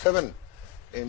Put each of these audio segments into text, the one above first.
7 in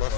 10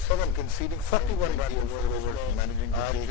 7 conceding 41 runs over overs managing to take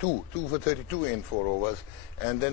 2 for 32 in 4 overs. And then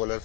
bowlers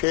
6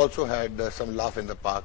also had some laugh in the park.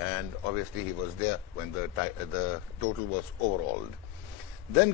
and obviously he was there when the total was overalled. Then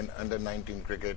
in under 19 cricket,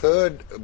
3rd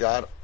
4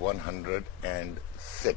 106.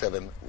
7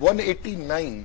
189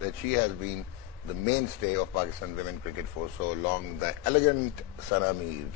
that she has been the mainstay of Pakistan women cricket for so long. The elegant Sana Mir,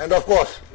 And of course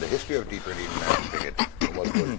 the history of T20 international cricket.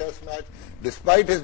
test match, despite his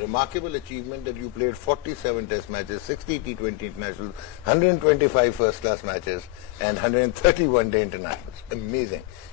remarkable achievement that you played 47 test matches, 60 T20 internationals, 125 first class matches and 130 one day internationals. Amazing.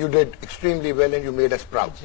you did extremely well and you made us proud.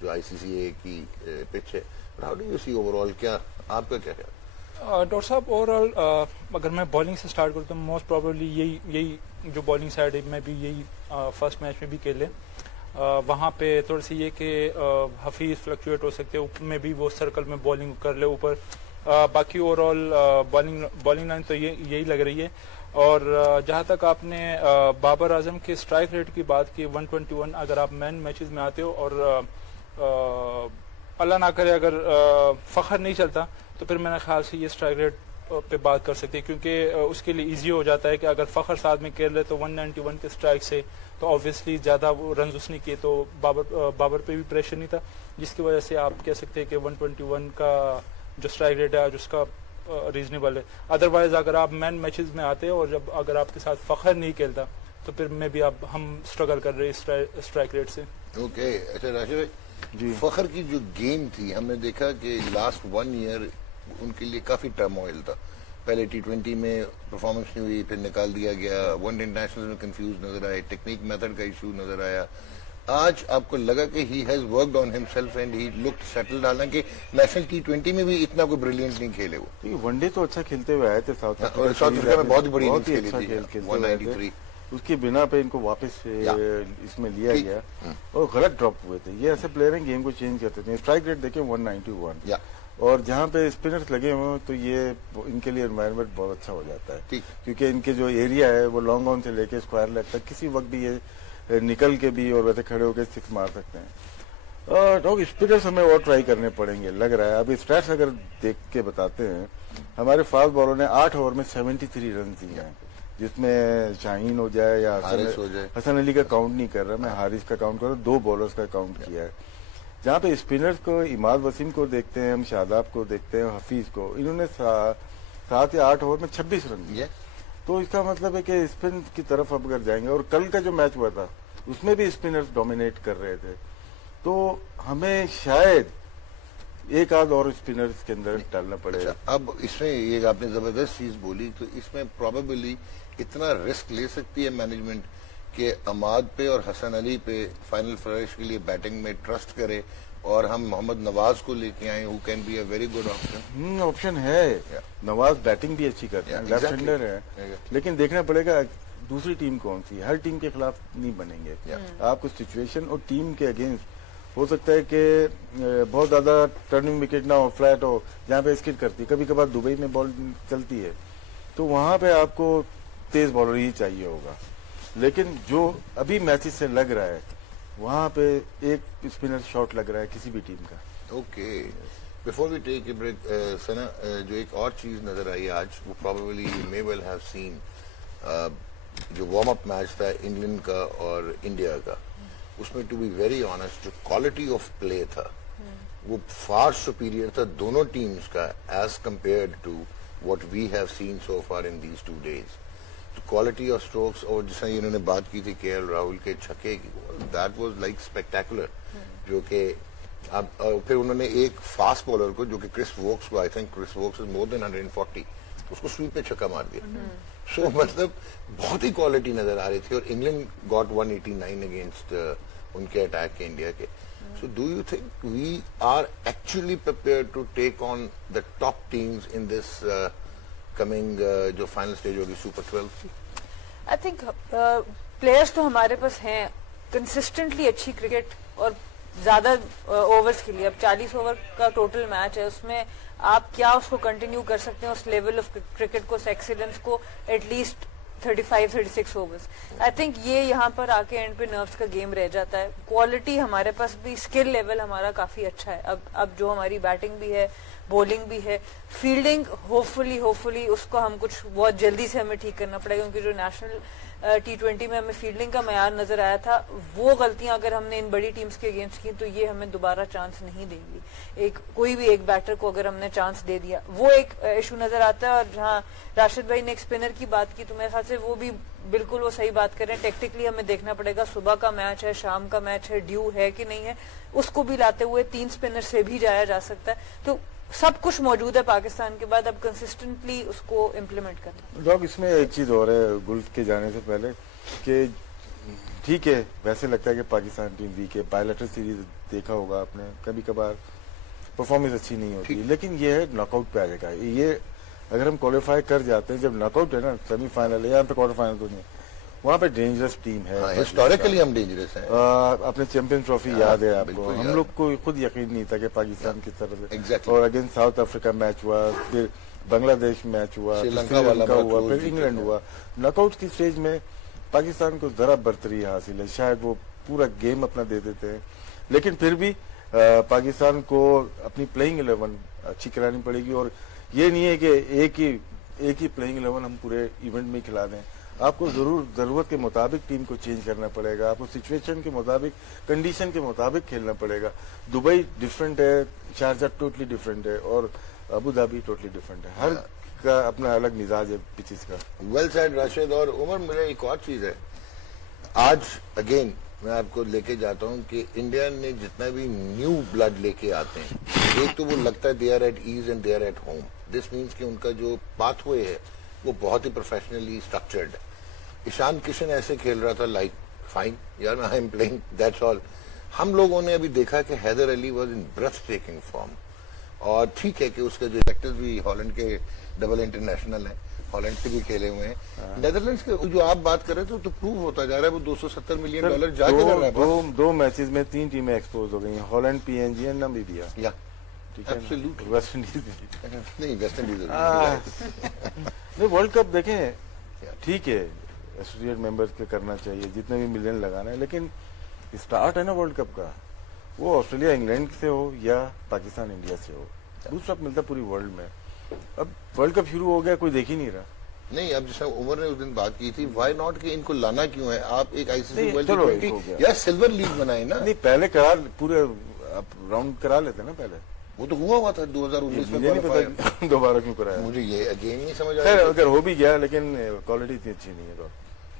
جو ICCA کی pitch ہے. How do you see overall, کیا آپ کا کیا خیال؟ Doctor صاحب over all اگر میں بالنگ سے اسٹارٹ کروں تو موسٹ پرابیبلی یہی جو بالنگ سائڈ ہے میں بھی یہی فرسٹ میچ میں بھی کھیلے. وہاں پہ تھوڑی سی یہ کہ حفیظ فلکچویٹ ہو سکتے ہیں, میں بھی وہ سرکل میں بالنگ کر لے اوپر. باقی اوور آل بالنگ لائن تو یہی لگ رہی ہے. اور جہاں تک آپ نے بابر اعظم کے اسٹرائک ریٹ کی بات کی 121, اگر آپ مین میچز میں آتے ہو اور اللہ نہ کرے اگر فخر نہیں چلتا تو پھر میرے خیال سے یہ اسٹرائک ریٹ پہ بات کر سکتے ہیں, کیونکہ اس کے لیے ایزی ہو جاتا ہے کہ اگر فخر ساتھ میں کھیل رہے تو 191 کے اسٹرائک سے تو آبویسلی زیادہ وہ رنز اس نے کیے تو بابر پہ بھی پریشر نہیں تھا, جس کی وجہ سے آپ کہہ سکتے ہیں کہ 121 کا جو اسٹرائک ریٹ ہے اس کا ریزنیبل ہے. ادروائز اگر آپ مین میچز میں آتے اور جب اگر آپ کے ساتھ فخر نہیں کھیلتا تو پھر میں بھی ہم اسٹرگل کر رہے اسٹرائک ریٹ سے. اوکے, اچھا راشد بھائی, جی فخر کی جو گیم تھی ہم نے دیکھا کہ لاسٹ 1 ایئر ان کے لیے کافی ٹرموائل تھا. پہلے T20 میں پرفارمنس نہیں ہوئی, پھر نکال دیا گیا, ون ڈے انٹرنیشنل میں کنفیوز نظر آئے, ٹیکنیک میتھڈ کا ایشو نظر آیا. آج آپ کو لگا کہ he has worked on himself and he looked settled, حالانکہ نیشنل T20 میں بھی اتنا کوئی بریلینٹ نہیں کھیلے. وہ ون ڈے تو اچھا کھیلتے ہوئے آئے تھے ساؤتھ افریقہ میں بہت بڑی اچھا کھیلتے تھے, اس کی بنا پہ ان کو واپس اس میں لیا گیا اور غلط ڈراپ ہوئے تھے. یہ ایسے پلیئر ہیں گیم کو چینج کرتے تھے. اسٹرائک ریٹ دیکھیں 191, اور جہاں پہ اسپنرز لگے ہوئے تو یہ ان کے لیے انوائرمنٹ بہت اچھا ہو جاتا ہے, کیونکہ ان کے جو ایریا ہے وہ لانگ آن سے لے کے اسکوائر لیگ تک کسی وقت بھی یہ نکل کے بھی اور ویسے کھڑے ہو کے 6 مار سکتے ہیں. اور اسپنرز ہمیں اور ٹرائی کرنے پڑیں گے لگ رہا ہے. ابھی اسٹیٹس اگر دیکھ کے بتاتے ہیں, ہمارے فاسٹ بالر نے 8 اوور میں 73 رن دیے ہیں, جس میں شاہین ہو جائے یا حسن علی کا کاؤنٹ نہیں کر رہا, میں حارث کا کاؤنٹ کر رہا ہوں, 2 بالرز کا کاؤنٹ کیا ہے. جہاں پہ اسپنرز کو عماد وسیم کو دیکھتے ہیں, ہم شاداب کو دیکھتے ہیں, حفیظ کو, انہوں نے 7 یا 8 اوور میں 26 رن دیے. تو اس کا مطلب ہے کہ اسپن کی طرف اب اگر جائیں گے, اور کل کا جو میچ ہوا تھا اس میں بھی اسپنرز ڈومینیٹ کر رہے تھے, تو ہمیں شاید ایک آدھ اور اسپنرز کے اندر ڈالنا پڑے گا. اب اس میں یہ آپ نے زبردست چیز بولی, تو اس میں پروبیبلی اتنا رسک لے سکتی ہے مینجمنٹ کہ عماد پہ اور حسن علی پہ فائنل فلرش کے لیے بیٹنگ میں ٹرسٹ کرے, اور ہم محمد نواز کو لے کے آئیں, who can be a very good option. Option ہے, نواز بیٹنگ بھی اچھی کرتے ہیں, لیفٹ ہینڈر ہے, لیکن دیکھنا پڑے گا دوسری ٹیم کون سی. ہر ٹیم کے خلاف نہیں بنیں گے آپ کو. سچویشن اور ٹیم کے اگینسٹ ہو سکتا ہے کہ بہت زیادہ ٹرننگ وکٹ نہ ہو, فلیٹ ہو, جہاں پہ اسکٹ کرتی, کبھی کبھار دبئی میں بال چلتی ہے, تو وہاں پہ آپ کو تیز بالر ہی چاہیے ہوگا. لیکن جو ابھی میچز سے لگ رہا ہے وہاں پہ ایک اسپنر شاٹ لگ رہا ہے کسی بھی ٹیم کا. Okay, before we take a break, سنا جو ایک اور چیز نظر آئی آج, وہ probably you may well have seen, جو وارم اپ میچ تھا انگلینڈ کا اور انڈیا کا, اس میں ٹو بی ویری آنیسٹ جو کوالٹی آف پلے تھا وہ فار سپیریئر تھا دونوں ٹیمز کا as compared to what we have seen so far in these 2 days. Quality of strokes, اور جس طرح انہوں نے بات کی تھی KL راہل کے چھکے کی, دیٹ واز لائک اسپیکٹیکولر. جو کہ اب پھر انہوں نے ایک فاسٹ بالر کو, جو کہ کرس ووکس کو, آئی تھنک کرس ووکس از مور دین 140, اس کو سویپ پہ چھکا مار دیا. سو مطلب بہت ہی کوالٹی نظر آ رہی تھی, اور انگلینڈ گاٹ 189 اگینسٹ ان کے اٹیک کے انڈیا کے. So do you think we are actually prepared to take on the top teams in this coming جو فائنل سٹیج ہوگی سپر 12 کی؟ آئی تھنک پلیئرس تو ہمارے پاس ہیں کنسسٹنٹلی اچھی کرکٹ اور زیادہ اوورز کے لیے. اب 40 اوور کا ٹوٹل میچ ہے, اس میں آپ کیا اس کو کنٹینیو کر سکتے ہیں, اس لیول آف کرکٹ کو, اس ایکسیلنس کو, at least 35-36 overs. I think یہ یہاں پر آ کے اینڈ پہ نروس کا گیم رہ جاتا ہے. کوالٹی ہمارے پاس بھی, اسکل لیول ہمارا کافی اچھا ہے. اب جو ہماری بیٹنگ بھی ہے, بولنگ بھی ہے, فیلڈنگ ہوپفلی اس کو ہم کچھ بہت جلدی سے ہمیں ٹھیک کرنا پڑے گا, کیونکہ جو نیشنل T20 میں ہمیں فیلڈنگ کا معیار نظر آیا تھا, وہ غلطیاں اگر ہم نے ان بڑی ٹیمز کے اگینسٹ کی تو یہ ہمیں دوبارہ چانس نہیں دیں گی. کوئی بھی ایک بیٹر کو اگر ہم نے چانس دے دیا, وہ ایک ایشو نظر آتا ہے. اور جہاں راشد بھائی نے ایک اسپنر کی بات کی, تو میرے خیال سے وہ بھی بالکل وہ صحیح بات کر رہے ہیں. ٹیکٹیکلی ہمیں دیکھنا پڑے گا, صبح کا میچ ہے, شام کا میچ ہے, ڈیو ہے کہ نہیں ہے, اس کو بھی لاتے ہوئے 3 اسپنر سے بھی جایا جا سکتا ہے. تو سب کچھ موجود ہے پاکستان کے بعد, اب کنسسٹنٹلی اس کو امپلیمنٹ کرنا. ڈاک اس میں ایک چیز اور ہے گل کے جانے سے پہلے, کہ ٹھیک ہے ویسے لگتا ہے کہ پاکستان ٹیم ویک ہے, بائیلیٹرل سیریز دیکھا ہوگا آپ نے, کبھی کبھار پرفارمنس اچھی نہیں ہوتی, لیکن یہ ہے ناک آؤٹ پہ آ جائے گا. یہ اگر ہم کوالیفائی کر جاتے ہیں, جب ناک آؤٹ ہے نا, سیمی فائنل ہے, یہاں پہ کوارٹر فائنل تو نہیں, وہاں پہ ڈینجرس ٹیم ہے. ہسٹوریکلی ہم ڈینجرس ہیں. اپنے چیمپئن ٹرافی یاد ہے آپ کو, ہم لوگ کو خود یقین نہیں تھا کہ پاکستان کس طرح سے, اور اگینسٹ ساؤتھ افریقہ میچ ہوا, پھر بنگلہ دیش میچ ہوا, سری لنکا ہوا, پھر انگلینڈ ہوا. ناک آؤٹ کی اسٹیج میں پاکستان کو ذرا برتری حاصل ہے, شاید وہ پورا گیم اپنا دے دیتے ہیں, لیکن پھر بھی پاکستان کو اپنی پلئنگ 11 اچھی کھلانی پڑے گی. اور یہ نہیں ہے کہ ایک ہی پلئنگ 11 ہم پورے ایونٹ میں کھلا دیں. آپ کو ضرورت کے مطابق ٹیم کو چینج کرنا پڑے گا, آپ کو سچویشن کے مطابق, کنڈیشن کے مطابق کھیلنا پڑے گا. دبئی ڈفرینٹ ہے, شارجہ ٹوٹلی ڈفرینٹ ہے, اور ابو دھابی ٹوٹلی ڈفرینٹ ہے. ہر کا اپنا الگ مزاج ہے پچز کا. Well said Rashid. اور عمر مجھے ایک اور چیز ہے, آج اگین میں آپ کو لے کے جاتا ہوں کہ انڈیا نے جتنا بھی نیو بلڈ لے کے آتے ہیں, ایک تو وہ لگتا ہے they are at ease and they are at home. This means کہ ان کا جو پاتھ وے ہے وہ بہت ہی پروفیشنلی اسٹرکچرڈ ہے. ایشان کشن ایسے کھیل رہا تھا لائک فائن یار I am playing that's all. ہم لوگوں نے ابھی دیکھا کہ Haidar Ali was in breathtaking form, اور ٹھیک ہے کہ اس کے جو ایکٹرز بھی ہالینڈ کے ڈبل انٹرنیشنل ہیں, ہالینڈ سے بھی کھیلے ہوئے ہیں. نیدرلینڈس کے جو آپ بات کر رہے تھے تو پروو ہوتا جا رہا ہے, وہ $270 ملین جا کے کر رہا ہے. دو میچز میں 3 ٹیمیں ایکسپوز ہو گئی ہیں, Holland, P N G and Namibia. West Indies نہیں, ویسٹ انڈیز نہیں. ورلڈ کپ دیکھیں ٹھیک ہے ایسوسیٹ ممبرز کے کرنا چاہیے جتنے بھی ملین لگانا ہے, لیکن اسٹارٹ ہے نا ورلڈ کپ کا, وہ آسٹریلیا انگلینڈ سے ہو یا پاکستان انڈیا سے ہو, دوسرا ملتا پوری ورلڈ میں. اب ورلڈ کپ شروع ہو گیا, کوئی دیکھ ہی نہیں رہا. نہیں, اب جیسا عمر نے اس دن بات کی تھی, وائی ناٹ کہ ان کو لانا کیوں ہے, آپ ایک آئی سی سی ورلڈ یا سلور لیگ بنائے نا. نہیں پہلے پورے راؤنڈ کرا لیتے نا پہلے, وہ تو ہوا تھا 2019 میں, دوبارہ کیوں کرایا مجھے یہ اگین نہیں سمجھ آیا. اگر ہو بھی گیا لیکن کوالٹی اتنی اچھی نہیں ہے.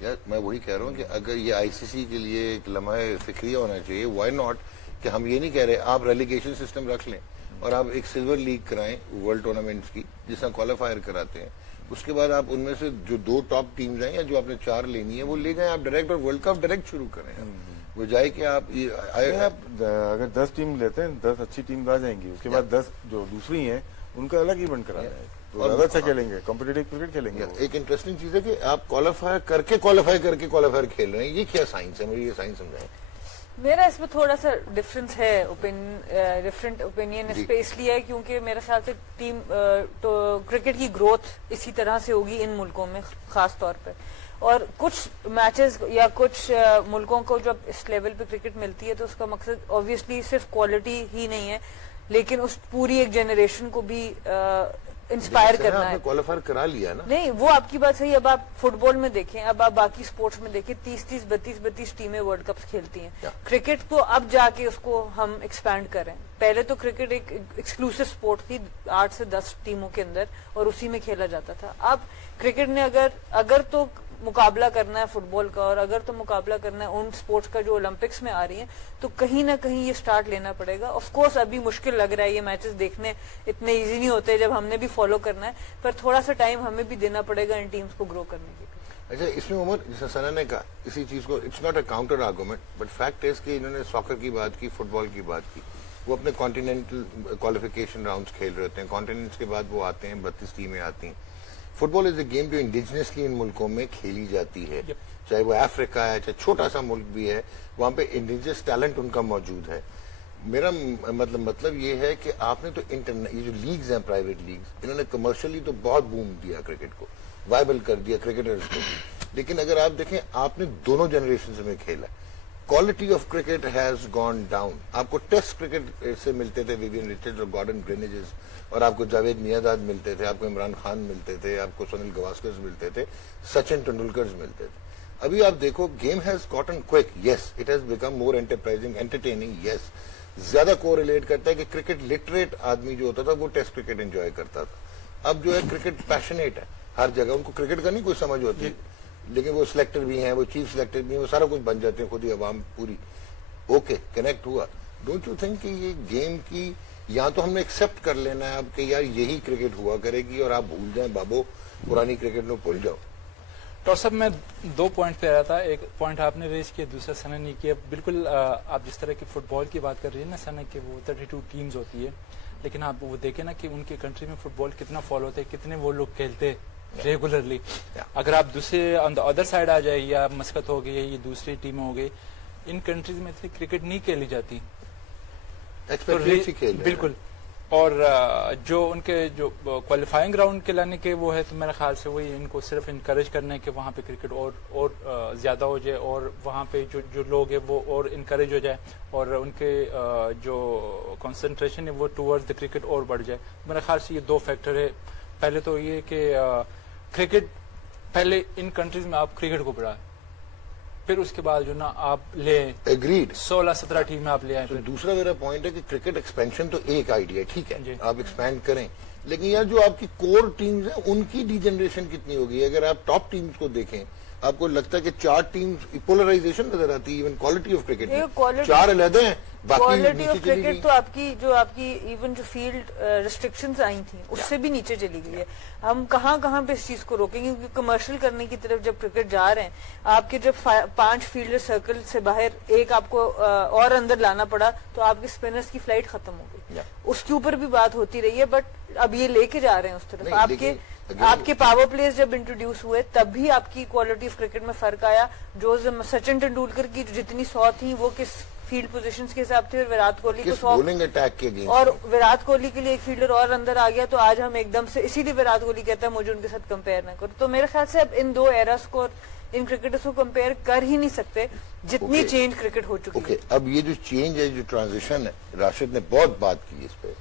یار میں وہی کہہ رہا ہوں کہ اگر یہ آئی سی سی کے لیے ایک لمحہ فکریہ ہونا چاہیے, وائی ناٹ کہ ہم یہ نہیں کہہ رہے آپ ریلیگیشن سسٹم رکھ لیں اور آپ ایک سلور لیگ کرائیں ورلڈ ٹورنامنٹس کی, جس طرح کوالیفائر کراتے ہیں, اس کے بعد آپ ان میں سے جو 2 ٹاپ ٹیمز ہیں یا جو آپ نے 4 لینی ہے وہ لے جائیں آپ ڈائریکٹ, اور ورلڈ کپ ڈائریکٹ شروع کریں. وہ جائے کہ آپ اگر 10 ٹیم لیتے ہیں, 10 اچھی ٹیم آ جائیں گی, اس کے بعد 10 جو دوسری ہیں ان کا الگ ایونٹ کرانا ہے, تو زیادہ اچھا کھیلیں گے, کمپٹیٹو کرکٹ کھیلیں گے. ایک انٹرسٹنگ چیز ہے کہ آپ کوالیفائر کھیل رہے ہیں, یہ کیا سائنس ہے, مجھے یہ سائنس سمجھائیں. میرا اس میں تھوڑا سا ڈفرینس ہے, ڈفرینٹ اوپینین اس لیے ہے کیونکہ میرے خیال سے ٹیم کرکٹ کی گروتھ اسی طرح سے ہوگی ان ملکوں میں خاص طور پہ, اور کچھ میچز یا کچھ ملکوں کو جب اس لیول پہ کرکٹ ملتی ہے تو اس کا مقصد آبویسلی صرف کوالٹی ہی نہیں ہے, لیکن اس پوری ایک جنریشن کو بھی انسپائر کرنا ہے. کوالیفائر کرا لیا نا. نہیں, وہ آپ کی بات صحیح. اب آپ فٹ بال میں دیکھیں, اب آپ باقی سپورٹس میں دیکھیں, 30 32 ٹیمیں ورلڈ کپس کھیلتی ہیں. کرکٹ تو اب جا کے اس کو ہم ایکسپینڈ کریں. پہلے تو کرکٹ ایک ایکسکلوسو سپورٹ تھی 8 سے 10 ٹیموں کے اندر, اور اسی میں کھیلا جاتا تھا. اب کرکٹ نے اگر تو مقابلہ کرنا ہے فٹ بال کا, اور اگر تو مقابلہ کرنا ہے ان سپورٹس کا جو اولمپکس میں آ رہی ہیں, تو کہیں نہ کہیں یہ سٹارٹ لینا پڑے گا. آف کورس ابھی مشکل لگ رہا ہے, یہ میچز دیکھنے اتنے ایزی نہیں ہوتے جب ہم نے بھی فالو کرنا ہے, پر تھوڑا سا ٹائم ہمیں بھی دینا پڑے گا ان ٹیمز کو گرو کرنے کے لیے. اچھا, اس میں عمر جیسا ثنا نے کہا اسی چیز کو, it's not a counter argument, but fact is کہ انہوں نے ساکر کی بات کی, فٹ بال کی بات کی, وہ اپنے کانٹیننٹل کوالیفیکیشن راؤنڈز کھیل رہے ہوتے ہیں, کانٹیننٹس کے بعد وہ آتے ہیں, 32 ٹیمیں آتی ہیں. Fit ball is a game جو انڈیجنسلی ان ملکوں میں کھیلی جاتی ہے, چاہے وہ افریقہ ہے, چاہے چھوٹا سا ملک بھی ہے, وہاں پہ انڈیجنس ٹیلنٹ ان کا موجود ہے. میرا مطلب یہ ہے کہ آپ نے تو یہ جو لیگز ہیں پرائیویٹ لیگز, انہوں نے کمرشلی تو بہت بوم دیا کرکٹ کو, وائبل کر دیا کرکٹرز کو, لیکن اگر آپ دیکھیں آپ نے دونوں جنریشنز میں کھیلا, quality of cricket has gone down. آپ کو ٹیسٹ کرکٹ سے ملتے تھے ویوین ریچرڈ اور گارڈن گرینیجز, اور آپ کو جاوید میاں ملتے تھے, آپ کو عمران خان ملتے تھے, آپ کو سنیل گواسکر ملتے تھے, سچن ٹنڈولکر ملتے تھے. ابھی آپ دیکھو game has gotten quick, yes it has become more enterprising, entertaining, yes زیادہ کو ریلیٹ کرتا ہے کہ کرکٹ لٹریٹ آدمی جو ہوتا تھا وہ ٹیسٹ کرکٹ انجوائے کرتا تھا. اب جو ہے کرکٹ پیشنیٹ ہے ہر جگہ, ان کو کرکٹ کا نہیں کوئی سمجھ ہوتی, لیکن وہ سلیکٹر بھی ہیں, وہ چیف سلیکٹر بھی ہیں, وہ سارا کچھ بن جاتے ہیں خود ہی عوام پوری. اوکے, کنیکٹ ہوا. ڈونٹ یو تھنک کہ یہ گیم کی یا تو ہم نے ایکسپٹ کر لینا ہے اب کہ یار یہی کرکٹ ہوا کرے گی, اور آپ بھول جائیں بابو, پرانی کرکٹ میں بھول جاؤ. ڈاکٹر صاحب میں 2 پوائنٹ پہ آیا تھا. ایک پوائنٹ آپ نے ریز کیا, دوسرا سنا نے کیا. بالکل آپ جس طرح کی فٹ بال کی بات کر رہی ہیں نا سنا, کہ وہ 32 ٹیمز ہوتی ہے, لیکن آپ وہ دیکھیں نا کہ ان کی کنٹری میں فٹ بال کتنا فالو ہوتا ہے, کتنے وہ لوگ کھیلتے ریگولرلی. اگر آپ دوسرے آن دا ادر سائڈ آ جائے, یا مسقط ہو گئی, یا یہ دوسری ٹیمیں ہو گئی, ان کنٹریز میں اتنی کرکٹ نہیں کھیلی جاتی بالکل. اور جو ان کے جو کوالیفائنگ راؤنڈ کے لانے کے وہ ہے, تو میرے خیال سے وہی ان کو صرف انکریج کرنا ہے کہ وہاں پہ کرکٹ اور زیادہ ہو جائے, اور وہاں پہ جو لوگ ہیں وہ اور انکریج ہو جائے, اور ان کے جو کنسنٹریشن ہے وہ ٹورڈز دا کرکٹ اور بڑھ جائے. میرے خیال سے یہ 2 فیکٹر ہے. پہلے تو یہ کہ کرکٹ پہلے ان کنٹریز میں آپ کرکٹ کو بڑھائیں, پھر اس کے بعد جو نا آپ لے ایگریڈ 16-17 ٹیم میں آپ لے آئیں. دوسرا میرا پوائنٹ ہے کہ کرکٹ ایکسپینشن تو ایک آئیڈیا ٹھیک ہے, آپ ایکسپینڈ کریں, لیکن یار جو آپ کی کور ٹیمز ہیں ان کی ڈی جنریشن کتنی ہوگی. اگر آپ ٹاپ ٹیمز کو دیکھیں, آپ کو لگتا ہے کہ 4 ٹیمز پولرائزیشن نظر آتی ہے. ایون کوالٹی آف کرکٹ 4 علیحدہ ہیں, کوالٹی آف کرکٹ تو آپ کی ایون جو فیلڈ ریسٹرکشنز آئی تھیں اس سے بھی نیچے چلی گئی ہے. ہم کہاں پر اس چیز کو روکیں گے, کیونکہ کمرشل کرنے کی طرف جب کرکٹ جا رہے ہیں, آپ کے جب 5 فیلڈر سرکل سے باہر ایک آپ کو اور اندر لانا پڑا, تو آپ کے اسپنرز کی فلائٹ ختم ہو گئی. اس کے اوپر بھی بات ہوتی رہی ہے, بٹ اب یہ لے کے جا رہے ہیں اس طرف. آپ کے پاور پلیز جب انٹروڈیوس ہوئے تب بھی آپ کی کوالٹی آف کرکٹ میں فرق آیا. جو سچن ٹینڈولکر کی جتنی 100 تھیں وہ کس فیلڈ پوزیشنز کے حساب سے, اور وراٹ کوہلی کو 100, اور وراٹ کوہلی کے لیے ایک فیلڈر اور اندر آ گیا, تو آج ہم ایک دم سے, اسی لیے وراٹ کوہلی کہتا ہے مجھے ان کے ساتھ کمپیئر نہ کرو. تو میرے خیال سے اب ان 2 ایراز کو, ان کرکٹرز کو کمپیئر کر ہی نہیں سکتے جتنی چینج کرکٹ ہو چکی ہے. اب یہ جو چینج ہے, جو ٹرانزیشن ہے, راشد نے بہت بات کی اس پہ.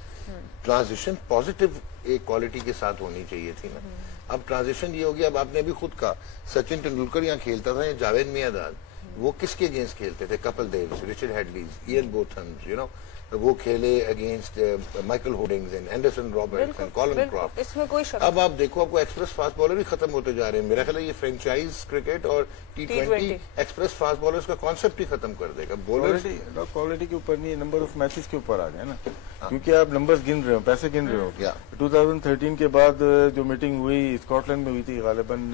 ٹرانزیشن پازیٹیو ایک کوالٹی کے ساتھ ہونی چاہیے تھی نا. اب ٹرانزیشن یہ ہوگی, اب آپ نے بھی خود کہا سچن ٹینڈولکر یہاں کھیلتا تھا, یا جاوید میاں, وہ کس کے اگینسٹ کھیلتے تھے؟ کپل دیوز, رچرڈ ہیڈلیز, ایئن بوتھنز, وہ کھیلے against Michael Holdings and Anderson Roberts and Colin Croft. اس میں کوئی شک. اب آپ دیکھو, آپ کو ایکسپریس فاسٹ بالر بھی ختم ہوتے جا رہے ہیں. میرا خیال ہے یہ فرینچائز کرکٹ اور T20 ایکسپریس فاسٹ بالرز کا کانسیپٹ ہی ختم کر دے گا. کوالٹی کے اوپر نہیں, نمبر آف میچز کے اوپر آ گئے نا, کیونکہ آپ نمبرز گن رہے ہو, پیسے گن رہے ہو. 2013 کے بعد جو میٹنگ ہوئی اسکاٹ لینڈ میں ہوئی تھی, غالباً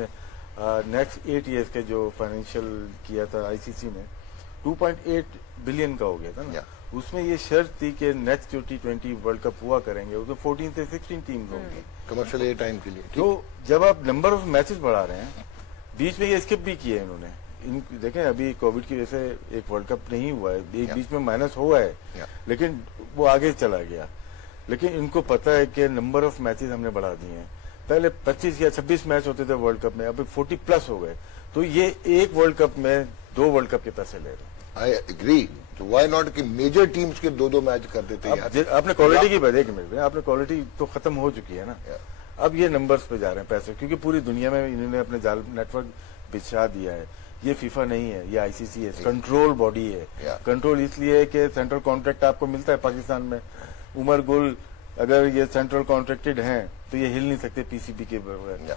نیکسٹ 8 ایئرز کے جو فائنینشیل کیا تھا ICC نے, 2.8 بلین کا ہو گیا تھا نا. اس میں یہ شرط تھی کہ نیکسٹ جو T20 ورلڈ کپ ہوا کریں گے اس میں 14 سے 16 ٹیمز ہوں گی کمرشل اے ٹائم کے لیے. تو جب آپ نمبر آف میچز بڑھا رہے ہیں, بیچ میں یہ اسکپ بھی کیے انہوں نے. دیکھیں ابھی کووڈ کی وجہ سے ایک ورلڈ کپ نہیں ہوا ہے, ایک بیچ میں مائنس ہوا ہے, لیکن وہ آگے چلا گیا. لیکن ان کو پتا ہے کہ نمبر آف میچز ہم نے بڑھا دیے ہیں. پہلے 25 یا 26 میچ ہوتے تھے ورلڈ کپ میں, ابھی 40+ ہو گئے. تو یہ ایک ورلڈ کپ میں 2 ورلڈ کپ کے پیسے لے رہے ہیں. I agree. تو وائی ناٹ کہ میجر ٹیمز کے 2 میچ کر دیتے ہیں. آپ نے کوالٹی کی بات, ایک منٹ میں, آپ نے کوالٹی تو ختم ہو چکی ہے نا. اب یہ نمبرز پہ جا رہے ہیں پیسے, کیونکہ پوری دنیا میں انہوں نے اپنے جال نیٹ ورک بچھا دیا ہے. یہ فیفا نہیں ہے, یہ ICC ہے, کنٹرول باڈی ہے. کنٹرول اس لیے ہے کہ سینٹرل کانٹریکٹ آپ کو ملتا ہے پاکستان میں. عمر گل اگر یہ سینٹرل کانٹریکٹڈ ہیں تو یہ ہل نہیں سکتے PCB کے بغیر.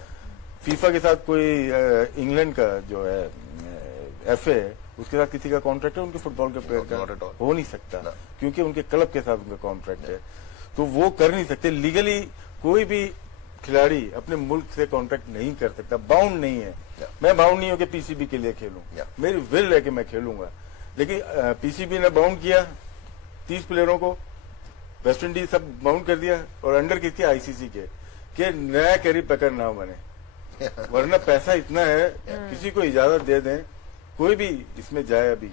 فیفا کے ساتھ کوئی انگلینڈ کا جو ہے FA, اس کے ساتھ کسی کا کانٹریکٹ ہے ان کے فٹ بال کے پلیئر کا ہو نہیں سکتا, کیونکہ ان کے کلب کے ساتھ ان کا کانٹریکٹ ہے. تو وہ کر نہیں سکتے لیگلی. کوئی بھی کھلاڑی اپنے ملک سے کانٹریکٹ نہیں کر سکتا, باؤنڈ نہیں ہے. میں باؤنڈ نہیں ہوں کہ PCB کے لیے کھیلوں, میری ول ہے کہ میں کھیلوں گا. لیکن PCB نے باؤنڈ کیا 30 پلیئروں کو, ویسٹ انڈیز سب باؤنڈ کر دیا, اور انڈر کس کے ICC کے, کہ نیا کیری پیکر نہ بنے. ورنہ پیسہ اتنا ہے, کسی کو اجازت دے دیں, کوئی بھی اس میں جائے, ابھی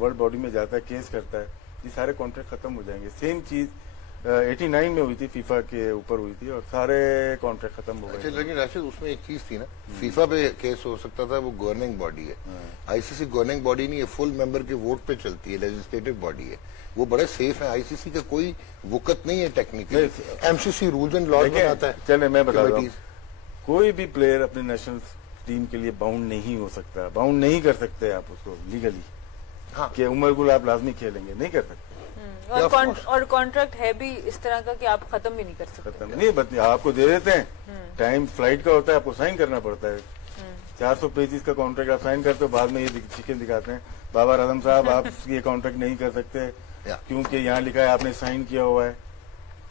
ورلڈ باڈی میں جاتا ہے, کیس کرتا ہے, یہ سارے کانٹریکٹ ختم ہو جائیں گے. سیم چیز 89 میں ہوئی تھی, فیفا کے اوپر ہوئی تھی, اور سارے کانٹریکٹ ختم ہو گئے. لیکن راشد اس میں ایک چیز تھی نا, فیفا پہ کیس ہو سکتا تھا, وہ گورننگ باڈی ہے. ICC گورننگ باڈی نہیں ہے, فل ممبر کے ووٹ پہ چلتی ہے, لیجسلیٹو باڈی ہے, وہ بڑے سیف ہیں. ICC کا کوئی وقت نہیں ہے technically, MCC rules and laws بناتا ہے. چلے میں بتا رہا ہوں, کوئی بھی پلیئر اپنے نیشنل ٹیم کے لیے باؤنڈ نہیں ہو سکتا, باؤنڈ نہیں کر سکتے آپ اس کو لیگلی, کہ عمر گل آپ لازمی کھیلیں گے, نہیں کر سکتے. اور کانٹریکٹ ہے بھی اس طرح کا کہ آپ ختم بھی نہیں کر سکتے. نہیں, آپ کو دے دیتے ہیں, ٹائم فلائٹ کا ہوتا ہے, آپ کو سائن کرنا پڑتا ہے. 400 پیجز کا کانٹریکٹ آپ سائن کرتے ہو, بعد میں یہ چکن دکھاتے ہیں, بابر اعظم صاحب آپ یہ کانٹریکٹ نہیں کر سکتے کیونکہ یہاں لکھا ہے آپ نے سائن کیا ہوا ہے.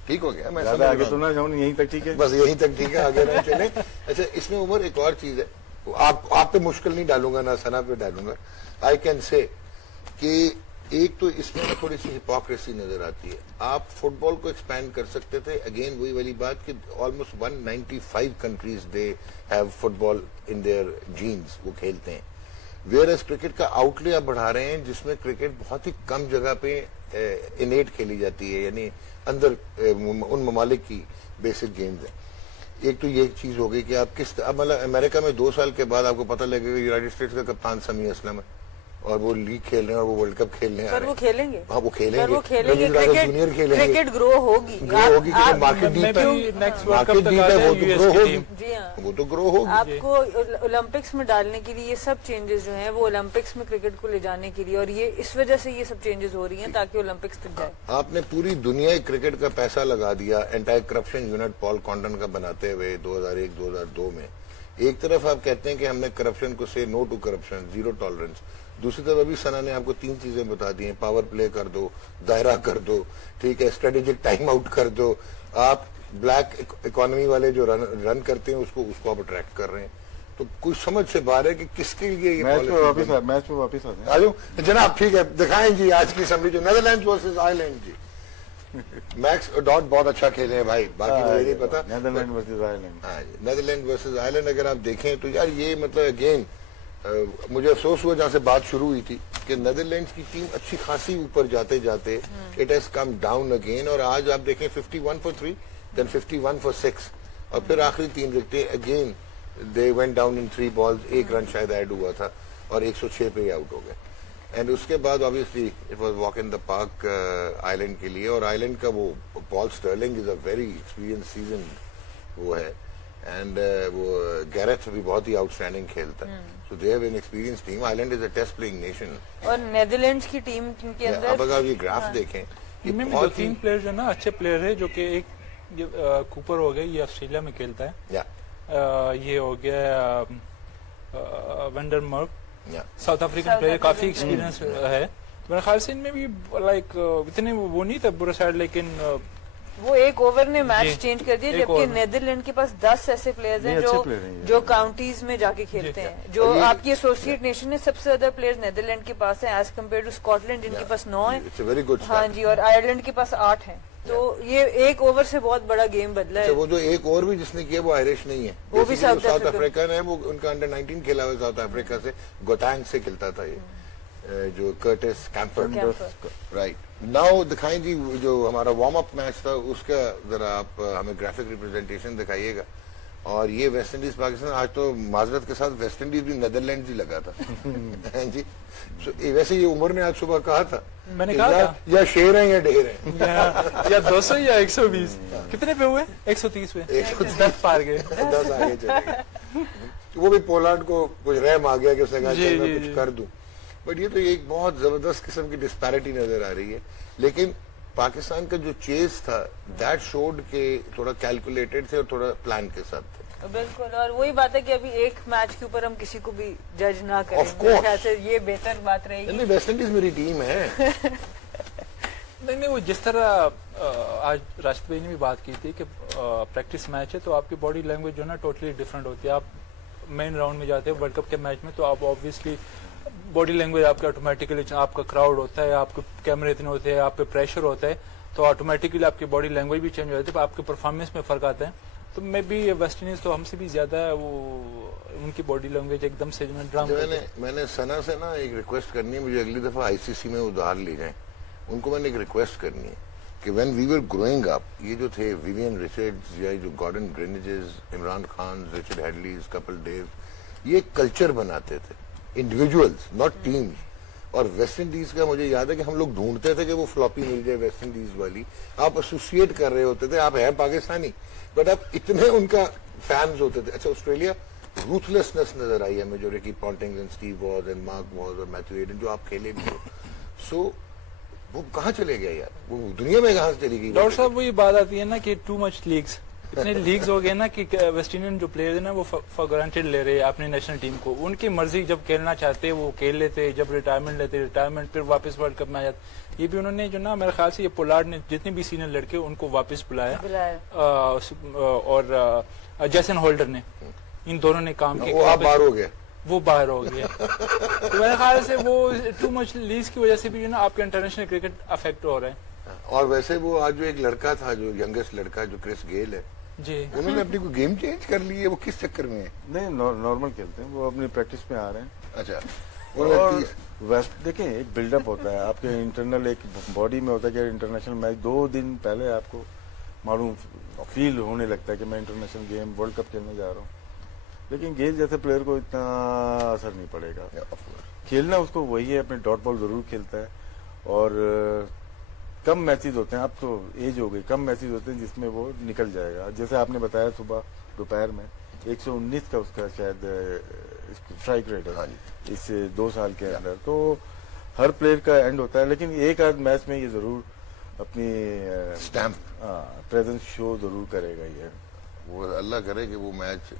ٹھیک ہو گیا, میں زیادہ آگے تو نہ جاؤں, یہیں تک ٹھیک ہے, بس یہیں تک ٹھیک ہے, آگے نہ چلیں. اچھا, اس میں عمر ایک اور چیز ہے, آپ پہ مشکل نہیں ڈالوں گا، نہ ثنا پہ ڈالوں گا. آئی کین سے کہ ایک تو اس میں تھوڑی سی ہپوکریسی نظر آتی ہے. آپ فٹ بال کو ایکسپینڈ کر سکتے تھے. اگین وہی والی بات کہ almost 195 countries they have football in their genes, وہ کھیلتے ہیں. ویئر ایز کرکٹ کا آؤٹ لے آپ بڑھا رہے ہیں جس میں کرکٹ بہت ہی کم جگہ پہ انیٹ کھیلی جاتی ہے، یعنی اندر ان ممالک کی بیسک گیمز ہیں. ایک تو یہ چیز ہو گئی کہ آپ کس مطلب امریکہ میں 2 سال کے بعد آپ کو پتہ لگے گا یونائٹڈ اسٹیٹس کا کپتان سمیع اسلم ہے اور وہ لیگ کھیل رہے ہیں اور وہ ورلڈ کپ کھیلنے پر وہ کھیلیں گے. ہاں وہ کھیلیں گے جونیئر کھیلیں گے. کرکٹ گرو ہوگی مارکیٹ ڈیپ ہے، وہ تو گرو ہوگی. آپ کو اولمپکس میں ڈالنے کے لیے یہ سب چینجز جو ہیں وہ اولمپکس میں کرکٹ کو لے جانے کے لیے، اور یہ اس وجہ سے یہ سب چینجز ہو رہی ہیں تاکہ اولمپکس تک جائے. آپ نے پوری دنیا کرکٹ کا پیسہ لگا دیا اینٹی کرپشن یونٹ پال کانڈن کا بناتے ہوئے 2001-2002 میں. ایک طرف آپ کہتے ہیں کہ ہم نے کرپشن کو سے نو ٹو کرپشن، زیرو ٹالرنس. دوسری طرف ابھی ثنا نے آپ کو 3 چیزیں بتا دی ہیں. پاور پلے کر دو، دائرہ کر دو، ٹھیک ہے، اسٹریٹجک ٹائم آؤٹ کر دو. آپ بلیک اکانومی والے جو رن کرتے ہیں اس کو آپ اٹریکٹ کر رہے ہیں. تو کوئی سمجھ سے باہر ہے کہ کس کے لیے یہ میچ پہ واپس آتے ہیں. جناب ٹھیک ہے دکھائیں جی آج کی اسمبلی جو نیدرلینڈ ورسز آئرلینڈ. جی میکس ڈاٹ بہت اچھا کھیلے ہیں بھائی، باقی مجھے نہیں پتا. نیدرلینڈ ورسز آئرلینڈ، ہاں جی نیدرلینڈ ورسز آئرلینڈ اگر آپ دیکھیں تو یار یہ مطلب اگین مجھے افسوس ہوا جہاں سے بات شروع ہوئی تھی کہ نیدرلینڈ کی ٹیم اچھی خاصی اوپر جاتے جاتے it has come down again. اور آج آپ دیکھیں 51 for 3 then 51 for 6 اور پھر آخری 3 وکٹیں again they went down in 3 balls. 1 رن شاید ایڈ ہوا تھا اور 106 پہ ہی آؤٹ ہو گئے. اینڈ اس کے بعد obviously it was walk in the park Ireland کے لیے. اور آئرلینڈ کا وہ Paul Stirling is a very experience season وہ ہے. اینڈ وہ گیرتھ بھی بہت ہی آؤٹ اسٹینڈنگ کھیلتا ہے. So they have an experience team. Ireland is a test playing nation. اور نیدرلینڈز کی ٹیم کے اندر اب اگر یہ گراف دیکھیں ان میں 2-3 پلیئر جو نا اچھے پلیئر ہے، جو کہ ایک کوپر ہو گیا، یہ آسٹریلیا میں کھیلتا ہے. یہ ہو گیا وینڈر مرک، ساؤتھ افریقن پلیئر، کافی ایکسپیرینس ہے. میرے خیال سے ان میں بھی لائک اتنے وہ نہیں تھا برا سائڈ، لیکن وہ ایک اوور میں میچ چینج کر دیا. جبکہ نیدرلینڈ کے پاس 10 ایسے پلیئرز ہیں جو کاؤنٹیز میں جا کے کھیلتے ہیں. جو آپ کی ایسوسیٹ نیشن ہے، سب سے زیادہ پلیئرز نیدرلینڈ کے پاس ہیں as compare to Scotland جن کے پاس 9 ہیں. ہاں جی، اور آئرلینڈ کے پاس 8 ہیں. تو یہ ایک اوور سے بہت بڑا گیم بدلا ہے. وہ جو ایک اوور بھی جس نے کیا وہ آئرش نہیں ہے، وہ بھی ساؤتھ افریقن ہے. وہ ان کا انڈر 19 کھیلا ہوا ساؤتھ افریقہ سے، گوتانگ سے کھیلتا تھا یہ جو کرٹس کیمپر. رائٹ ناؤ دکھائیں جی جو ہمارا وارم اپ میچ تھا اس کا ذرا آپ ہمیں گرافک ریپرزینٹیشن دکھائیے گا. اور یہ ویسٹ انڈیز پاکستان، آج تو معذرت کے ساتھ ویسٹ انڈیز بھی نیدرلینڈ ہی لگا تھا جی. ویسے یہ عمر نے آج صبح کہا تھا، میں نے کہا تھا یا شیر ہیں یا ڈھیر ہیں، یا 200 یا 120. کتنے پہ ہوئے؟ 130 پہ 10 پار گئے، 10 آگے چلے گئے. وہ بھی پولارڈ کو کچھ رحم آ گیا کہ اس نے کہا میں کچھ کر دوں. بٹ یہ تو ایک بہت زبردست قسم کی ڈسپیرٹی نظر آ رہی ہے. لیکن پاکستان کا جو چیز تھا دیٹ شوڈ کہ تھوڑا کیلکولیٹڈ تھے اور تھوڑا پلان کے ساتھ تھے. بالکل. اور وہی بات ہے کہ ابھی ایک میچ کے اوپر ہم کسی کو بھی جج نہ کریں، یہ بہتر بات رہے گی. ویسٹ انڈیز میری ٹیم ہے. نہیں وہ جس طرح آج راشد بھائی نے بھی بات کی تھی کہ پریکٹس میچ ہے تو آپ کی باڈی لینگویج جو ہے نا ٹوٹلی ڈفرینٹ ہوتی ہے. آپ مین راؤنڈ میں جاتے ہیں ورلڈ کپ کے میچ میں تو آپ آبویسلی باڈی لینگویج آپ کا آٹومیٹکلی، آپ کا کراؤڈ ہوتا ہے، آپ کے کیمرے اتنے ہوتے ہیں، آپ پہ پریشر ہوتا ہے تو آٹومیٹکلی آپ کی باڈی لینگویج بھی چینج ہو جاتی ہے، آپ کے پرفارمنس میں فرق آتا ہے. تو میں بھی ویسٹ انڈیز تو ہم سے بھی زیادہ ہے، وہ ان کی باڈی لینگویج ایک دم سے میں نے ثنا سے نا ایک ریکویسٹ کرنی ہے، مجھے اگلی دفعہ آئی سی سی میں ادھار لے جائیں. ان کو میں نے ایک ریکویسٹ کرنی ہے کہ when we were growing up, یہ جو تھے ویوین ریچرڈز یا جو Gordon Greenidges, Imran Khan, Richard Hadlees, Kapil Dev, یہ کلچر بناتے تھے، انڈیویجولز ناٹ ٹیمز. اور ویسٹ انڈیز کا مجھے یاد ہے کہ ہم لوگ ڈھونڈتے تھے کہ وہ فلاپی مل جائے ویسٹ انڈیز والی. آپ ایسوسیٹ کر رہے ہوتے تھے، آپ ہیں پاکستانی بٹ آپ اتنے ان کا فینز ہوتے تھے. اچھا آسٹریلیا روتھلیسنس نظر آئی ہے مجھے، رکی Ponting and Steve was and mark was اور میتھیو ایڈن جو آپ کھیلے بھی ہو. سو وہ کہاں چلے گئے یار، وہ دنیا میں کہاں سے چلی گئی؟ ڈاکٹر صاحب وہی بات آتی ہے نا کہ ٹو مچ لیگز، اتنے لیگز ہو گئے نا کہ ویسٹ انڈین جو پلیئر ہیں نا وہ فار گرانٹیڈ لے رہے ہیں اپنی نیشنل ٹیم کو. ان کی مرضی، جب کھیلنا چاہتے وہ کھیل لیتے، جب ریٹائرمنٹ لیتے ریٹائرمنٹ، پھر واپس ورلڈ کپ میں آ جاتے. یہ بھی انہوں نے جو نا میرے خیال سے یہ پولارڈ نے جتنے بھی سینئر لڑکے ان کو واپس بلایا، اور جیسن ہولڈر نے ان دونوں نے کام وہ کیا. آپ باہر ہو گئے, وہ باہر ہو گیا. تو میرے خیال سے وہ ٹو مچ لیز کی وجہ سے بھی جو نا آپ کا انٹرنیشنل کرکٹ افیکٹ ہو رہا ہے. اور ویسے وہ آج جو ایک لڑکا تھا, جو ینگسٹ لڑکا جو کرس گیل ہے, جی انہوں نے اپنی کوئی گیم چینج کر لی ہے, وہ کس چکر میں ہے؟ نہیں نارمل کھیلتے ہیں وہ, اپنی پریکٹس میں آ رہے ہیں. اچھا, اور ویسٹ دیکھیں ایک بلڈ اپ ہوتا ہے آپ کے انٹرنل, ایک باڈی میں ہوتا ہے کہ انٹرنیشنل میچ 2 دن پہلے آپ کو معلوم فیل ہونے لگتا ہے کہ میں انٹرنیشنل گیم ورلڈ کپ کھیلنے جا رہا ہوں. لیکن گیل جیسے پلیئر کو اتنا اثر نہیں پڑے گا. کھیلنا اس کو وہی ہے, اپنے ڈاٹ بال ضرور کھیلتا ہے. اور کم میچز ہوتے ہیں, اب تو ایج ہو گئی, کم میچز ہوتے ہیں جس میں وہ نکل جائے گا. جیسے آپ نے بتایا صبح دوپہر میں 119 کا اس کا شاید اسٹرائک ریٹ ہے اس 2 سال کے اندر. تو ہر پلیئر کا اینڈ ہوتا ہے, لیکن ایک آدھ میچ میں یہ ضرور اپنی پریزنس شو ضرور کرے گا. وہ اللہ کرے کہ وہ میچ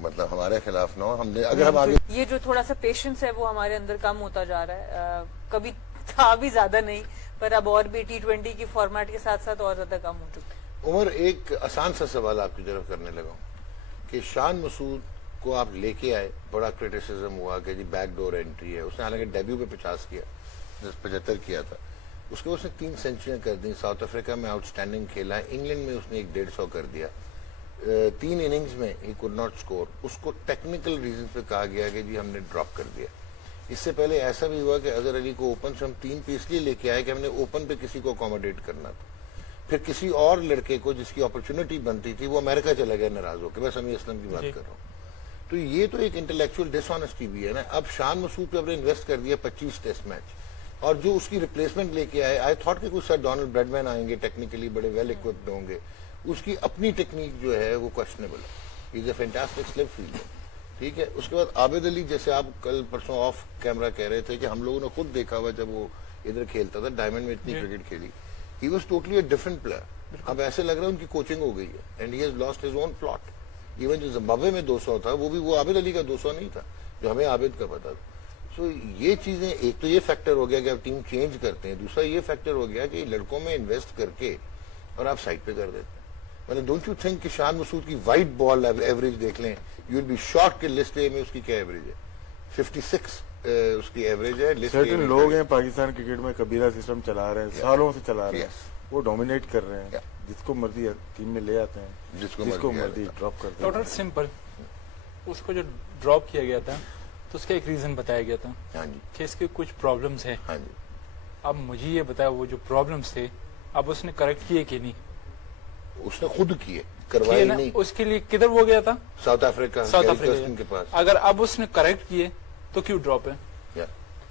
مطلب ہمارے خلاف نہ ہو. ہم نے اگر ہم آگے یہ جو تھوڑا سا پیشنس ہے وہ ہمارے اندر کم ہوتا جا رہا ہے, کبھی تھا بھی زیادہ نہیں, پر اب اور بھی T20 کی فارمیٹ کے ساتھ ساتھ اور زیادہ کم ہو چکا ہے. عمر, ایک آسان سا سوال آپ کی طرف کرنے لگا ہوں کہ شان مسعود کو آپ لے کے آئے, بڑا کرٹیسزم ہوا کہ جی بیک ڈور انٹری ہے. اس نے حالانکہ ڈیبیو پہ 50 کیا, 75 کیا تھا. اس کے اس نے 3 سینچریاں کر دی. ساؤتھ افریقہ میں آؤٹ اسٹینڈنگ کھیلا, انگلینڈ میں اس نے 150 کر دیا. 3 اننگز میں ہی کوڈ ناٹ اسکور. اس کو ٹیکنیکل ریزن پہ کہا گیا کہ جی ہم نے ڈراپ کر دیا. اس سے پہلے ایسا بھی ہوا کہ اظہر علی کو اوپن سے ہم 3 پہ اس لیے لے کے آئے کہ ہم نے اوپن پہ کسی کو اکوموڈیٹ کرنا تھا. پھر کسی اور لڑکے کو جس کی اپرچونٹی بنتی تھی وہ امریکہ چلا گیا ناراض ہو کے. میں سمیع اسلم کی بات کر رہا ہوں. تو یہ تو ایک انٹلیکچوئل ڈس آنیسٹی بھی ہے نا. اب شان مسعود پہ ہم نے انویسٹ کر دیا 25 ٹیسٹ میچ, اور جو اس کی ریپلیسمنٹ لے کے آئے, آئی تھاٹ کہ کچھ سر ڈونلڈ بریڈ مین آئیں گے, ٹیکنیکلی بڑے ویل اکوپڈ ہوں گے. اس کی اپنی ٹیکنیک جو ہے وہ کوشچنیبل ہے. از اے فینٹاسٹک سلپ فیلڈر, ٹھیک ہے. اس کے بعد عابد علی, جیسے آپ کل پرسوں آف کیمرہ کہہ رہے تھے کہ ہم لوگوں نے خود دیکھا ہوا جب وہ ادھر کھیلتا تھا, ڈائمنڈ میں اتنی کرکٹ کھیلی, he was totally a different player. اب ایسے لگ رہا ہے ان کی کوچنگ ہو گئی ہے, and he has lost his own plot. Even جو زمبابوے میں 200 تھا وہ بھی وہ عابد علی کا 200 نہیں تھا جو ہمیں عابد کا پتا تھا. سو یہ چیزیں, ایک تو یہ فیکٹر ہو گیا کہ آپ ٹیم چینج کرتے ہیں, دوسرا یہ فیکٹر ہو گیا کہ لڑکوں میں انویسٹ کر کے اور آپ سائڈ پہ کر دیتے ہیں. مطلب ڈونٹ یو تھنک کہ شان مسعود کی وائٹ بال ایوریج دیکھ لیں, یو ول بی شاکڈ کہ لسٹ اے میں اس کی کیا ایوریج ہے. 56 اس کی ایوریج ہے. سرٹن لوگ ہیں پاکستان کرکٹ میں قبیلہ سسٹم چلا رہے ہیں, سالوں سے چلا رہے ہیں, وہ ڈومینیٹ کر رہے ہیں, جس کو مرضی ٹیم میں لے آتے ہیں, جس کو مرضی ڈراپ کرتے ہیں. ٹوٹل سمپل, اس کو جو ڈراپ کیا گیا تھا تو اس کا ایک ریزن بتایا گیا تھا کہ اس کے کچھ پرابلمس ہیں. اب مجھے یہ بتایا وہ جو پرابلمس تھے اب اس نے کریکٹ کیے کہ نہیں. اس نے خود کیے, کروائی نہیں. اس کے لیے کدھر وہ گیا تھا, ساؤتھ افریقہ کے پاس. اگر اب اس نے کریکٹ کیے تو کیوں ڈراپ ہے,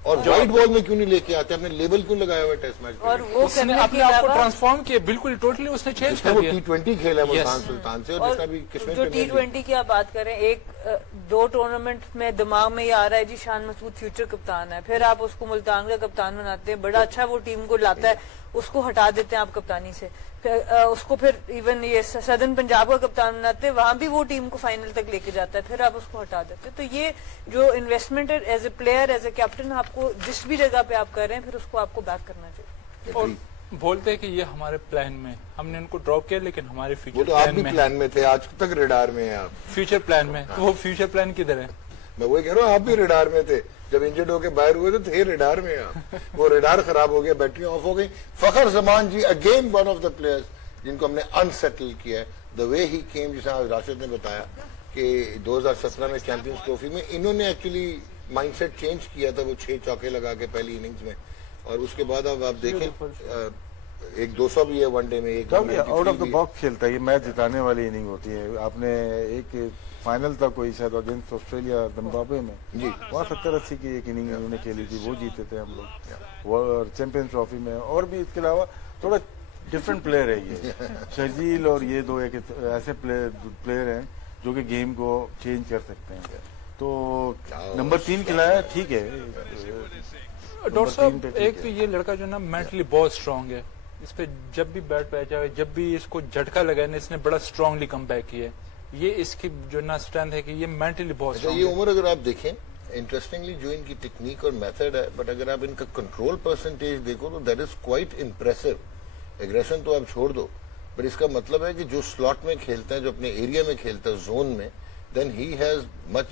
اور وائٹ بال میں کیوں نہیں لے کے آتے, اپنے لیبل کیوں لگایا ہوا ٹیسٹ میچ, اور وہ اس نے اپنے آپ کو ٹرانسفارم کیا بالکل ٹوٹلی, اس نے چینج کر دیا. T20 کھیلا ہے ملتان سلطان سے, اور جس بھی کشمیر جو T20 کی آپ بات کریں, 1-2 ٹورنامنٹ میں دماغ میں یہ آ رہا ہے جی شان مسعود فیوچر کپتان ہے, پھر آپ اس کو ملتان کا کپتان بناتے ہیں, بڑا اچھا وہ ٹیم کو لاتا ہے, اس کو ہٹا دیتے ہیں آپ کپتانی سے, اس کو پھر ایون یہ سدرن پنجاب کا کپتان بناتے ہیں, وہاں بھی وہ ٹیم کو فائنل تک لے کے جاتا ہے, پھر آپ اس کو ہٹا دیتے ہیں. تو یہ جو انویسٹمنٹ ہے as a player, as a captain, آپ کو جس بھی جگہ پہ آپ کر رہے ہیں پھر اس کو آپ کو بیک کرنا چاہیے. اور بولتے ہیں کہ یہ ہمارے پلان میں, ہم نے ان کو ڈراپ کیا لیکن ہمارے فیوچر تو آپ بھی پلان میں تھے, آج تک ریڈار میں ہیں آپ. فیوچر پلان میں, وہ فیوچر پلان کدھر ہے؟ میں وہی کہہ رہا ہوں, آپ بھی ریڈار میں تھے جب انجرڈ ہو کے باہر ہوئے تھے ریڈار میں آپ. وہ ریڈار خراب ہو گیا, بیٹری آف ہو گئی. Fakhar Zaman ji again one of the players جن کو ہم نے انسیٹل کیا ہے. دا وے ہی کیم, جسے راشد نے بتایا کہ 2017 میں چیمپئنز ٹرافی میں انہوں نے ایکچولی مائنڈ سیٹ چینج کیا تھا, وہ 6 چوکے لگا کے پہلی اننگز میں, اور اس کے بعد اب آپ دیکھیں ایک 200 بھی ہے ون ڈے میں, ایک آؤٹ آف دا باکس کھیلتا ہے. یہ میچ جتانے والی اننگ ہوتی ہے. آپ نے ایک فائنل تھا کوئی شاید اگینسٹ آسٹریلیا زمبابوے میں, جی وہاں 70-80 کی ایک اننگ انہوں نے کھیلی تھی, وہ جیتے تھے ہم لوگ. اور چیمپئنز ٹرافی میں, اور بھی اس کے علاوہ تھوڑا ڈفرنٹ پلیئر ہے یہ شرجیل, اور یہ 2 ایک ایسے پلیئر ہیں جو کہ گیم کو چینج کر سکتے ہیں. تو نمبر 3 کھلایا, ٹھیک ہے. ڈاکٹر صاحب ایک یہ لڑکا جو نا مینٹلی بہت اسٹرانگ ہے, اس پہ جب بھی بیٹ پہ جائے, جب بھی اس کو جھٹکا لگا نا, اس نے بڑا اسٹرانگلی کم بیک کیا ہے. یہ اس کی جو نا اسٹرینتھ ہے کہ یہ مینٹلی بہت اسٹرانگ ہے. یہ عمر اگر آپ دیکھیں انٹرسٹنگلی جو ان کی ٹیکنیک اور میتھڈ ہے, بٹ اگر آپ ان کا کنٹرول پرسنٹیج دیکھو تو that is quite impressive. Aggression تو آپ چھوڑ دو, بٹ اس کا مطلب ہے کہ جو سلاٹ میں کھیلتا ہے, جو اپنے ایریا میں کھیلتا ہے, زون میں, then he has much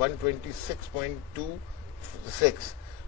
126.26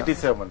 87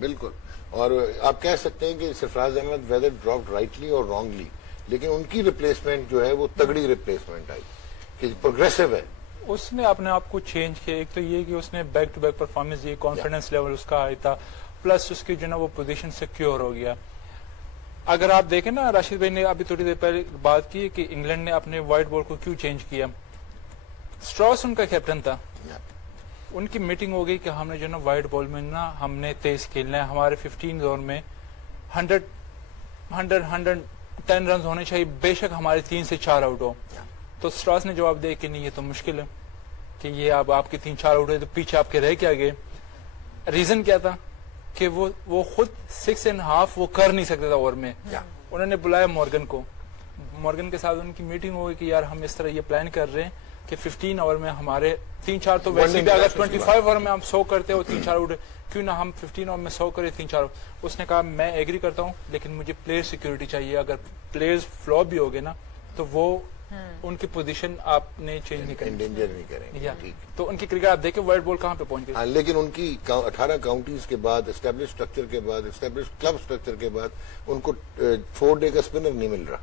بالکل. اور آپ کہہ سکتے ہیں کہ سرفراز احمد ویدر ڈراپڈ رائٹلی اور رانگلی, لیکن ان کی ریپلیسمنٹ جو ہے وہ تگڑی ریپلیسمنٹ آئی کہ پروگریسو ہے. اس نے اپنے آپ کو چینج کیا. ایک تو یہ کہ اس نے بیک ٹو بیک پرفارمنس دی, کانفیڈنس لیول اس کا آیا تھا, پلس اس کی جو نا وہ پوزیشن سیکیور ہو گیا. اگر آپ دیکھیں نا, راشد بھائی نے ابھی تھوڑی دیر پہلے بات کی کہ انگلینڈ نے اپنے وائٹ بال کو کیوں چینج کیا. اسٹراس ان کا کیپٹن تھا, ان کی میٹنگ ہو گئی کہ ہم نے جو نا وائٹ بال میں نا ہم نے تیز کھیلنا ہے, ہمارے 15 اوور میں 110 رنز ہونے چاہیے, بے شک ہمارے 3 سے 4 آؤٹ ہو. تو اسٹراس نے جواب دیا کہ نہیں, یہ تو مشکل ہے کہ یہ اب آپ کے 3-4 آؤٹ ہوئے تو پیچھے آپ کے رہ کے گئے. ریزن کیا تھا کہ وہ خود 6.5 وہ کر نہیں سکتا تھا اوور میں. انہوں نے بلایا مورگن کے ساتھ ان کی میٹنگ ہو گئی کہ یار ہم اس طرح یہ پلان کر رہے ہیں کہ 15 اوور میں ہمارے 3-4 تو ویسے بھی اگر 25 اوور میں ہم 100 کرتے ہو 3-4 آؤٹ, کیوں نہ ہم 15 اوور میں 100 کرے 3-4. اس نے کہا میں ایگری کرتا ہوں, لیکن مجھے پلیئر سیکورٹی چاہیے. اگر پلیئرز فلو بھی ہوگے نا تو وہ ان کی پوزیشن آپ نے چینج نہیں کریں. تو ان کی کرکٹ آپ دیکھیں وائٹ بال کہاں پہ پہنچ گئی. لیکن ان کی 18 کاؤنٹیز کے بعد, اسٹیبلش اسٹرکچر کے بعد, اسٹیبلش کلب اسٹرکچر کے بعد ان کو 4 ڈے کا اسپنر نہیں مل رہا,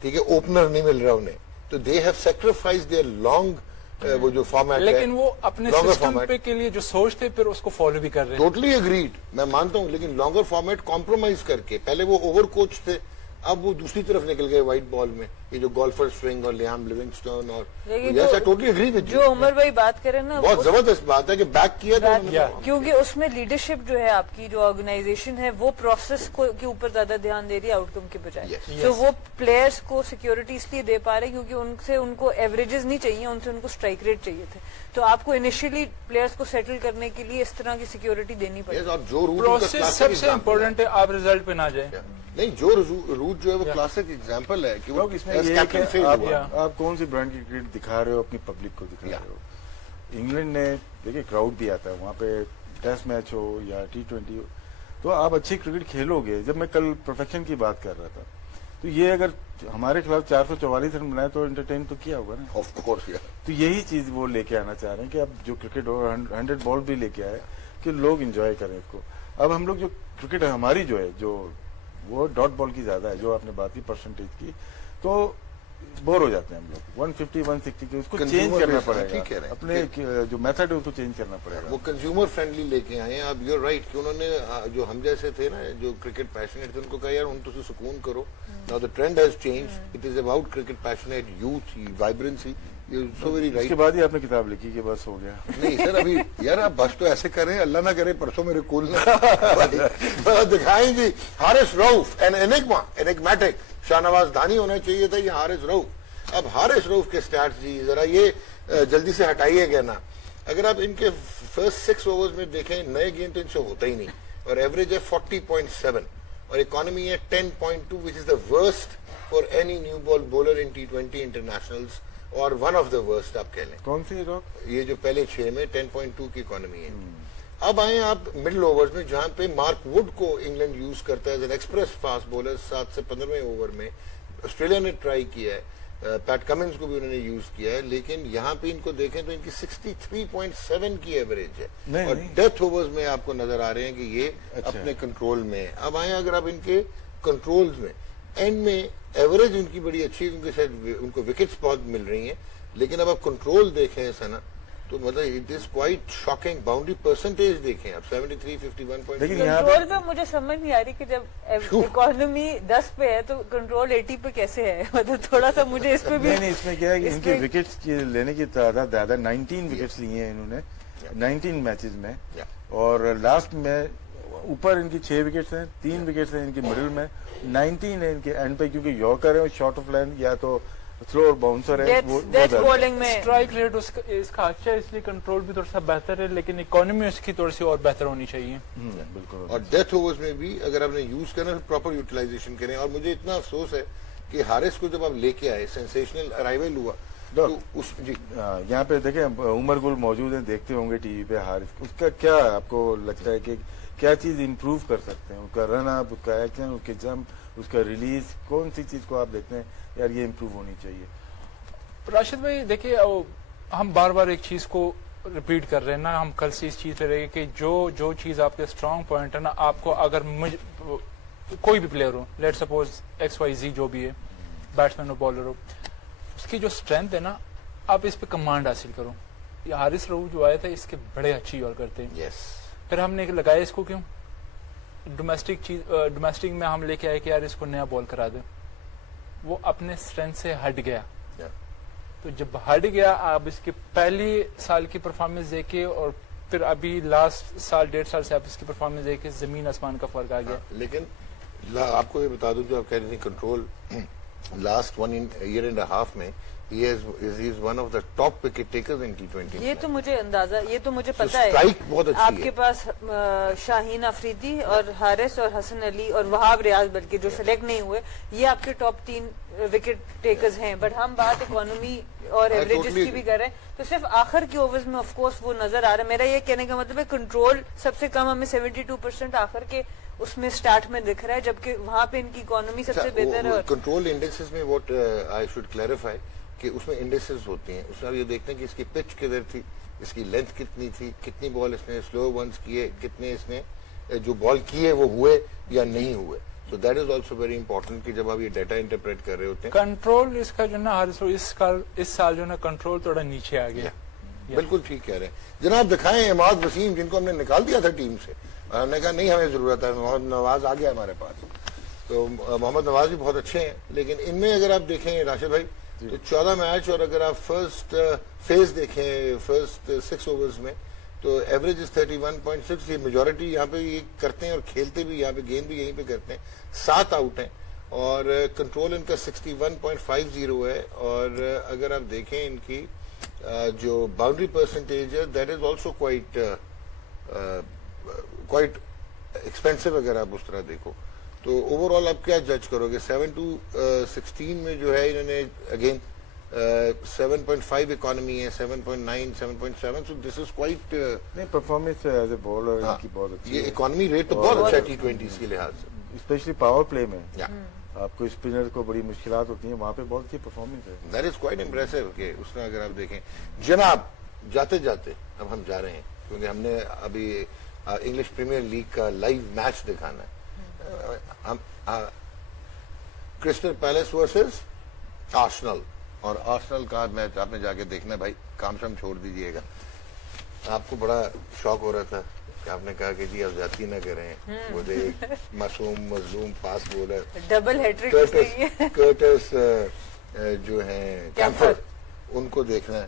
ٹھیک ہے, اوپنر نہیں مل رہا انہیں. تو they have sacrifice their long وہ جو فارمیٹ ہے, لیکن وہ اپنے سسٹم پہ کے لیے جو سوچتے پھر اس کو فالو بھی کر رہے ہیں. ٹوٹلی اگریڈ, میں مانتا ہوں, لیکن لانگر فارمیٹ کمپرومائز کر کے, پہلے وہ اوور کوچ تھے, اب وہ دوسری طرف نکل گئے وائٹ بال میں, یہ جو گولفر سوئنگ اور لیام لیونگسٹون اور یس آئی ٹوٹلی اگری وتھ جو عمر بھائی بات کریں نا, بہت زبردست بات ہے کہ بیک کیا تھا, کیونکہ اس میں لیڈرشپ جو ہے آپ کی جو آرگنائزیشن ہے وہ پروسیس کے اوپر زیادہ دھیان دے رہی ہے آؤٹ کم کے بجائے. تو وہ پلیئرز کو سیکورٹی اس لیے دے پا رہے کیونکہ ان سے ان کو ایوریجز نہیں چاہیے, ان سے ان کو اسٹرائک ریٹ چاہیے تھے. تو آپ کو انیشلی پلیئرز کو سیٹل کرنے کے لیے اس طرح کی سیکورٹی دینی پڑے. پروسیس سب سے امپورٹنٹ ہے, آپ ریزلٹ پہ نہ جائیں. نہیں, جو روٹ جو ہے وہ کلاسک ایگزامپل ہے کہ اس میں یہ ہے کہ آپ کون سی برانڈ کی کرکٹ دکھا رہے ہو, اپنی پبلک کو دکھا رہے ہو. انگلینڈ نے دیکھیں کراؤڈ بھی آتا ہے وہاں پہ, ٹیسٹ میچ ہو یا T20 ہو, تو آپ اچھی کرکٹ کھیلو گے. جب میں کل پرفیکشن کی بات کر رہا تھا, تو یہ اگر ہمارے خلاف 444 رن بنائے تو انٹرٹین تو کیا ہوگا نا, آف کورس. تو یہی چیز وہ لے کے آنا چاہ رہے ہیں کہ اب جو کرکٹ ہو 100 بال بھی لے کے آئے کہ لوگ انجوائے کریں اس کو. اب ہم لوگ جو کرکٹ ہماری جو ہے جو وہ ڈاٹ بال کی زیادہ ہے, جو آپ نے بات کی پرسنٹیج کی, تو بور ہو جاتے ہیں ہم لوگ 150 160 کے, اس کو چینج کرنا پڑے گا, اپنے جو میتھڈ ہے اس کو چینج کرنا پڑے گا. وہ کنزیومر فرینڈلی لے کے آئے ہیں. اب یو رائٹ کہ انہوں نے جو ہم جیسے تھے نا جو کرکٹ پیشنیٹ تھے, ان کو کہا یار ہم تو سکون کرو. Now the trend has change, it is about cricket passionate, youth, vibrancy. So very right. اس کے بعد ہی آپ نے کتاب لکھی کہ بس ہو گیا. نہیں سر, ابھی یار آپ بس تو ایسے کریں, اللہ نہ کرے پرسوں میرے کول دکھائیں جی حارث رؤف, این انگما, انگمیٹک. شاہ نواز دانی ہونا چاہیے تھا, یہ حارث رؤف. اب حارث رؤف کے سٹیٹس جی ذرا یہ جلدی سے ہٹائیے گا نا. اگر آپ ان کے فرسٹ 6 اوورز میں دیکھیں, نئے گیند تو ان سے ہوتا ہی نہیں, اور ایوریج ہے 40.7 اور اکانومی ہے 10.2, which is the worst for any new ball bowler in T20 internationals, اور ون آف دا ورسٹ آپ کہہ لیں. کون سی روک؟ یہ جو پہلے 6 میں 10.2 کی اکانومی ہے. اب آئیں آپ مڈل اوورز میں, جہاں پہ مارک وڈ کو انگلینڈ یوز کرتا ہے as an express fast bowler 7 سے 15ویں اوور میں. آسٹریلیا نے ٹرائی کیا ہے, پیٹ کمنز کو بھی انہوں نے یوز کیا ہے, لیکن یہاں پہ ان کو دیکھیں تو ان کی 63.7 کی ایوریج ہے, اور ڈیتھ اوورز میں آپ کو نظر آ رہے ہیں کہ یہ اپنے کنٹرول میں. اب آئیں اگر آپ ان کے کنٹرولز میں, اینڈ میں ایوریج ان کی بڑی اچھی ہے کیونکہ شاید ان کو وکٹس بہت مل رہی ہیں, لیکن اب آپ کنٹرول دیکھیں ایسا نا تو مطلب it is quite shocking. Boundary percentage دیکھیں آپ 73-51. کنٹرول پہ مجھے سمجھ نہیں آ رہی کہ جب اکانومی 10 پہ ہے تو کنٹرول 80 پہ کیسے ہے, مطلب تھوڑا سا مجھے اس پہ بھی. نہیں, اس میں کیا ہے کہ ان کے وکٹس لینے کی تعداد زیادہ, 19 وکٹس لیے ہیں انہوں نے 19 میچز میں, اور لاسٹ میں اوپر ان کی 6 وکٹس ہیں, 3 وکٹس ہیں ان کی مڈل میں, 19 ہے ان کے اینڈ پہ, کیونکہ یارکر ہے, شارٹ آف لائن یا تو تھرو اور باؤنسر ہے. بولنگ میں اسٹرائک ریٹ اس کا اچھا ہے, اس لیے کنٹرول بھی تھوڑا سا بہتر ہے, لیکن اکانومی اس کی تھوڑی سی اور بہتر ہونی چاہیے. بالکل. اور ڈیتھ اوورز میں بھی اگر آپ نے یوز کرنا ہے پراپر یوٹیلائزیشن کریں. اور مجھے اتنا افسوس ہے کہ حارث کو جب آپ لے کے آئے, سینسیشنل ارائیول ہوا تو اس جی یہاں پہ دیکھیں عمر گل موجود ہیں, دیکھتے ہوں گے ٹی وی پہ حارث, اس کا کیا آپ کو لگتا ہے کہ کیا چیز امپروو کر سکتے ہیں؟ اس کا رن اپ, اس کا ایکشن, اس کے جمپ, اس کا ریلیز, کون سی چیز کو آپ دیکھتے ہیں یار یہ امپروو ہونی چاہیے؟ راشد بھائی دیکھیے, ہم بار بار ایک چیز کو ریپیٹ کر رہے ہیں نا, ہم کل سے اس چیز پہ رہے کہ جو چیز آپ کے اسٹرانگ پوائنٹ ہے نا, آپ کو اگر کوئی بھی پلیئر ہو, let suppose X Y Z جو بھی ہے, بیٹسمین ہو بالر ہو, اس کی جو اسٹرینتھ ہے نا, آپ اس پہ کمانڈ حاصل کرو. یہ حارث رؤوف جو آئے تھے اس کے بڑے اچھی اور کرتے ہیں. پھر ہم نے لگایا اس کو کیوں, ڈومیسٹک میں ہم لے کے آئے کہ یار اس کو نیا بال کرا دیں. وہ اپنے اسٹرینتھ سے ہٹ گیا. تو جب ہٹ گیا, آپ اس کے پہلی سال کی پرفارمنس دیکھے اور پھر ابھی لاسٹ سال 1.5 سال سے آپ اس کی پرفارمنس دیکھے, زمین آسمان کا فرق آ گیا. لیکن آپ کو یہ بتا دوں جو آپ کہہ رہے ہیں control, last 1 year and a half میں he is one of the top wicket takers in T20. یہ تو مجھے اندازہ, یہ تو مجھے پتا ہے. اسٹرائک بہت اچھی ہے. آپ کے پاس شاہین افریدی اور حارث اور حسن علی اور وہاب ریاض بلکہ جو سلیکٹ نہیں ہوئے, یہ آپ کے ٹاپ 3 وکٹ ٹیکرز ہیں. بٹ ہم بات اکانومی اور ایوریجز کی بھی کر رہے ہیں, تو صرف آخر کے اوورز میں آف کورس وہ نظر آ رہا ہے. میرا یہ کہنے کا مطلب ہے کنٹرول سب سے کم ہمیں 72% آخر کے اس میں سٹارٹ میں دکھ رہا ہے, جبکہ وہاں پہ ان کی اکانومی سب سے بہتر ہے. کنٹرول انڈیکسز میں واٹ آئی شوڈ کلیریفائی کہ اس میں انڈیسز ہوتی ہیں. اس میں آپ یہ دیکھتے ہیں کہ اس کی پچ کدھر تھی, اس کی لینتھ کتنی تھی, کتنی بال اس نے سلو ونس کیے, کتنے اس نے جو بال کیے وہ ہوئے یا نہیں ہوئے. So that is also very important کہ جب آپ یہ ڈیٹا انٹرپریٹ کر رہے ہوتے ہیں. کنٹرول اس کا جو نا اس سال جو نا کنٹرول تھوڑا نیچے آ گیا. بالکل ٹھیک کہہ رہے ہیں جناب. دکھائیں عماد وسیم جن کو ہم نے نکال دیا تھا ٹیم سے, ہم نے کہا نہیں ہمیں ضرورت ہے, محمد نواز آ گیا ہمارے پاس. تو محمد نواز بھی بہت اچھے ہیں, لیکن ان میں اگر آپ دیکھیں راشد بھائی تو 14 میچ, اور اگر آپ فرسٹ فیز دیکھیں فرسٹ 6 اوورز میں تو ایوریج از 31.6. یہ میجورٹی یہاں پہ یہ کرتے ہیں اور کھیلتے بھی یہاں پہ, گیند بھی یہیں پہ کرتے ہیں. 7 آؤٹ ہیں اور کنٹرول ان کا 61.50 ہے. اور اگر آپ دیکھیں ان کی جو باؤنڈری پرسنٹیج ہے that is also quite expensive. اگر آپ اس طرح دیکھو تو اوور آل آپ کیا جج کرو گے؟ 7-16 میں جو ہے انہوں نے اگین 7.5 اکانومی ہے, 7.9, 7.7. So this is quite performance as a bowler کی بہت اچھی. یہ اکانومی ریٹ تو بہت اچھا ہے T20 کے لحاظ سے, اسپیشلی پاور پلے میں. آپ کو اسپنر کو بڑی مشکلات ہوتی ہیں, وہاں پہ بہت اچھی پرفارمنس ہے. دیٹ از کوائٹ امپریسو کہ اس میں اگر آپ دیکھیں. جناب جاتے جاتے اب ہم جا رہے ہیں کیونکہ ہم نے ابھی انگلش پریمیئر لیگ کا لائیو میچ دکھانا ہے. کرسٹل پیلس ورسز آرسنل, اور آرسنل کا میچ آپ نے جا کے دیکھنا ہے بھائی. کام شام چھوڑ دیجئے گا. آپ کو بڑا شوق ہو رہا تھا کہ آپ نے کہا کہ جی آپ زیادتی نہ کریں, وہ ایک معصوم مظلوم fast bowler double hat-trick Curtis جو ہیں کیمفر, ان کو دیکھنا ہے.